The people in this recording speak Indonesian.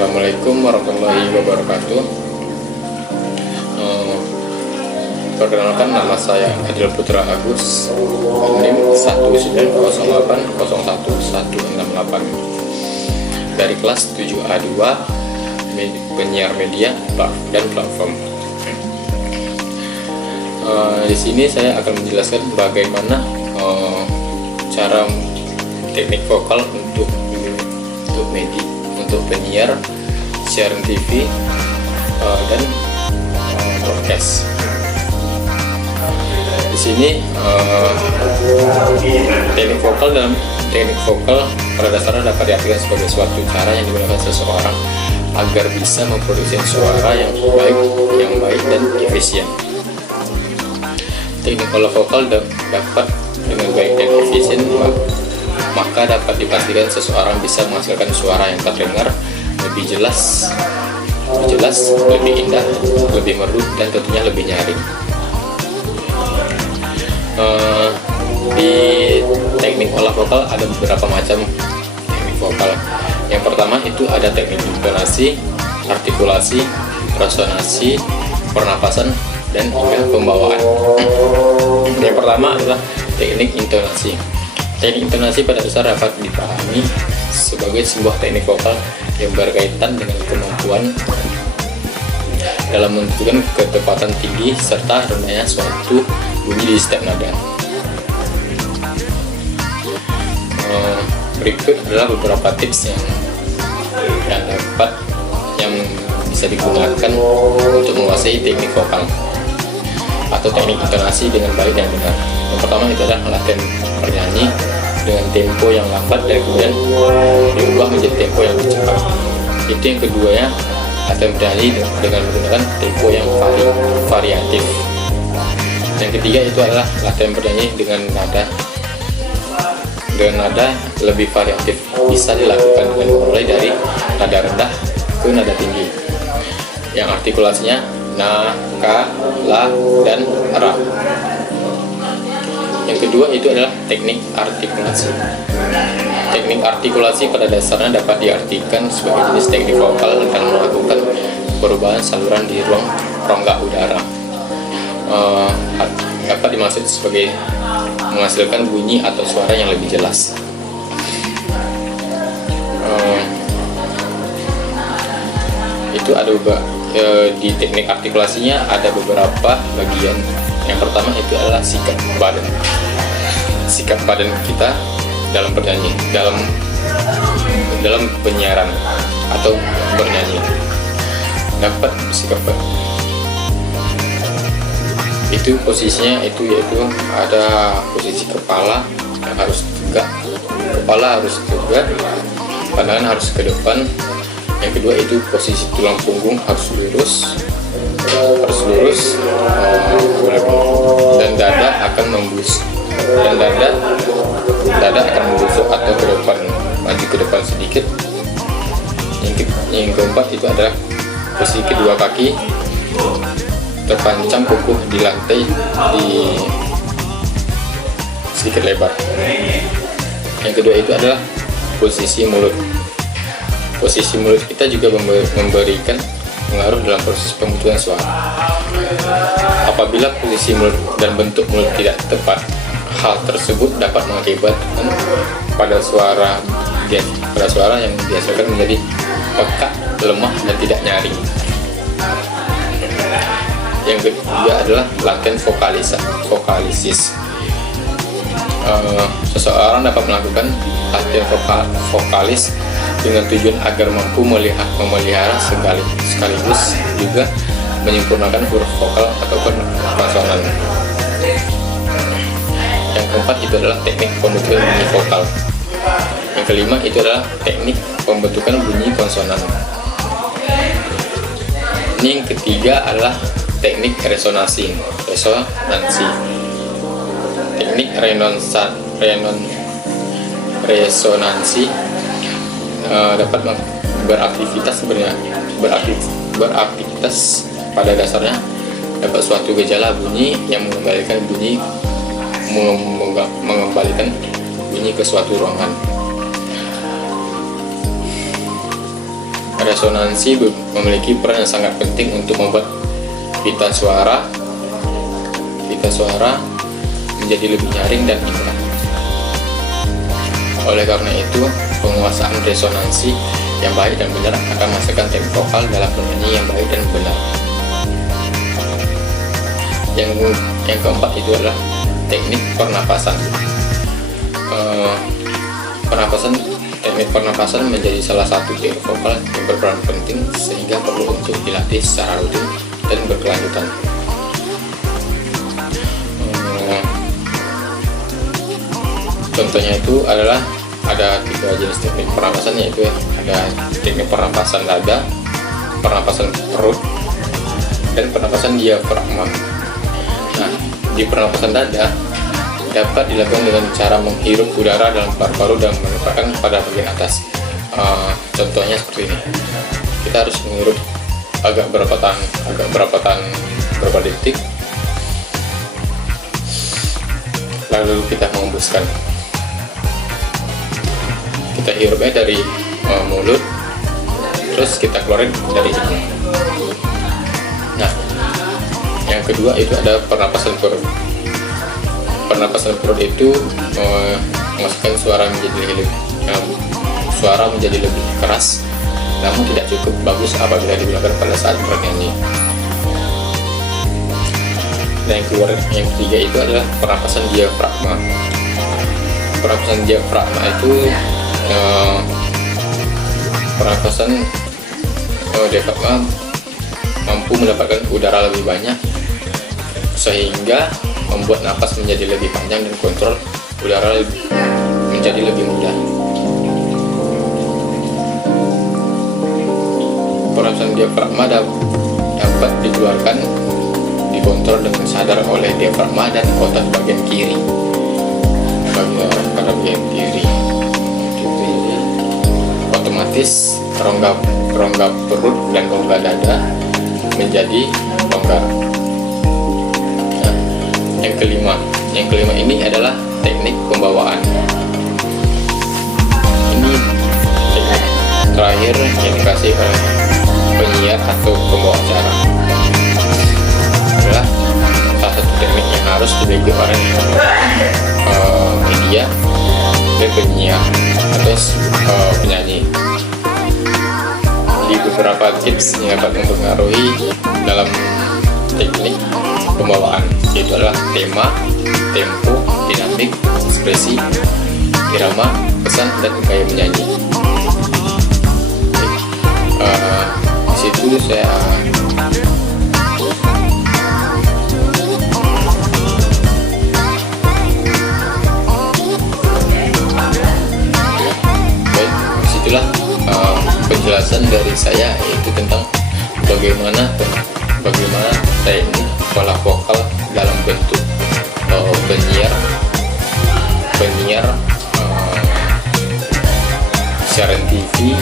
Assalamualaikum warahmatullahi wabarakatuh. Perkenalkan, nama saya Adil Putra Agus, NIM 19080011168 dari kelas 7A2 penyiar media dan platform. Di sini saya akan menjelaskan bagaimana cara teknik vokal untuk media, untuk penyiar, siaran TV dan broadcast. Di sini teknik vokal pada dasarnya dapat diartikan sebagai suatu cara yang digunakan seseorang agar bisa memproduksi suara yang baik dan efisien. Teknik vokal dapat dengan baik dan efisien, maka dapat dipastikan seseorang bisa menghasilkan suara yang terdengar lebih jelas, lebih indah, lebih merdu, dan tentunya lebih nyaring. Di teknik olah vokal ada beberapa macam teknik vokal. Yang pertama itu ada teknik intonasi, artikulasi, resonansi, pernapasan, dan hingga pembawaan. Yang pertama adalah teknik intonasi. Teknik intonasi pada dasarnya dapat dipahami sebagai sebuah teknik vokal yang berkaitan dengan kemampuan dalam menentukan ketepatan tinggi serta rendahnya suatu bunyi di setiap nada. Berikut adalah beberapa tips yang bisa digunakan untuk menguasai teknik vokal atau teknik intonasi dengan baik dan benar. Yang pertama itu adalah latihan bernyanyi dengan tempo yang lambat dan kemudian diubah menjadi tempo yang lebih cepat. Itu yang kedua ya, latihan bernyanyi dengan menggunakan tempo yang variatif. Yang ketiga itu adalah latihan bernyanyi dengan nada lebih variatif. Bisa dilakukan dengan mulai dari nada rendah ke nada tinggi. Yang artikulasinya na, ka, la, dan ra. Yang kedua itu adalah teknik artikulasi. Teknik artikulasi pada dasarnya dapat diartikan sebagai jenis teknik vokal yang melakukan perubahan saluran di ruang rongga udara. Dapat dimaksud sebagai menghasilkan bunyi atau suara yang lebih jelas. Itu ada di teknik artikulasinya ada beberapa bagian. Yang pertama itu adalah sikap badan kita dalam bernyanyi, dalam penyiaran atau bernyanyi. Dapat sikap badan itu posisinya yaitu ada posisi kepala yang harus tegak, pandangan harus ke depan. Yang kedua itu posisi tulang punggung harus lurus, dan dada akan membusuk, atau ke depan, maju ke depan sedikit. Yang keempat itu adalah posisi kedua kaki terpancang kukuh di lantai sedikit lebar. Yang kedua itu adalah posisi mulut. Posisi mulut kita juga memberikan pengaruh dalam proses pembentukan suara. Apabila posisi mulut dan bentuk mulut tidak tepat, hal tersebut dapat mengakibatkan pada suara yang dihasilkan menjadi pekat, lemah, dan tidak nyaring. Yang ketiga adalah latihan vokalisis. Seseorang dapat melakukan latihan vokalis dengan tujuan agar mampu memelihara sekaligus juga menyempurnakan huruf vokal ataupun konsonan. Yang keempat itu adalah teknik pembentukan bunyi vokal. Yang kelima itu adalah teknik pembentukan bunyi konsonan. Yang ketiga adalah teknik resonansi. Teknik resonansi dapat beraktivitas pada dasarnya dapat suatu gejala bunyi yang mengembalikan bunyi ke suatu ruangan. resonansi memiliki peran yang sangat penting untuk membuat pita suara menjadi lebih nyaring dan indah. Oleh karena itu, penguasaan resonansi yang baik dan benar akan menghasilkan teknik vokal dalam bernyanyi yang baik dan benar. Yang keempat itu adalah teknik pernapasan. Teknik pernapasan menjadi salah satu teknik vokal yang berperan penting sehingga perlu untuk dilatih secara rutin dan berkelanjutan. Contohnya itu adalah ada 3 jenis teknik pernapasan, yaitu ada teknik pernapasan dada, pernapasan perut, dan pernapasan diafragma. Nah, di pernapasan dada dapat dilakukan dengan cara menghirup udara dalam paru-paru dan menempatkan pada bagian atas. Contohnya seperti ini. Kita harus menghirup berapa detik, lalu kita menghembuskan. Kita hirupnya dari mulut, terus kita keluarin dari hidung. Nah, yang kedua itu ada pernapasan perut. Pernapasan perut itu menghasilkan suara menjadi lebih keras, namun tidak cukup bagus apabila digunakan pada saat bernyanyi. Dan yang ketiga itu adalah pernapasan diafragma. Pernapasan diafragma itu pernapasan diafragma mampu mendapatkan udara lebih banyak sehingga membuat napas menjadi lebih panjang dan kontrol udara menjadi lebih mudah. Pernapasan diafragma dapat dikeluarkan dikontrol dengan sadar oleh diafragma dan otot bagian kiri. Pada bagian kiri otomatis rongga perut dan rongga dada menjadi longgar. Nah, yang kelima ini adalah teknik pembawaan. Ini teknik terakhir yang dikasih oleh penyiar atau pembawa acara. Adalah salah satu teknik yang harus dimiliki oleh media dan penyiar atau penyanyi. Di beberapa tips yang dapat mempengaruhi dalam teknik pembawaan, yaitu adalah tema, tempo, dinamik, ekspresi, irama, pesan, dan gaya menyanyi. Di situ saya penjelasan dari saya, yaitu tentang bagaimana teknik pola vokal dalam bentuk penyiar siaran TV,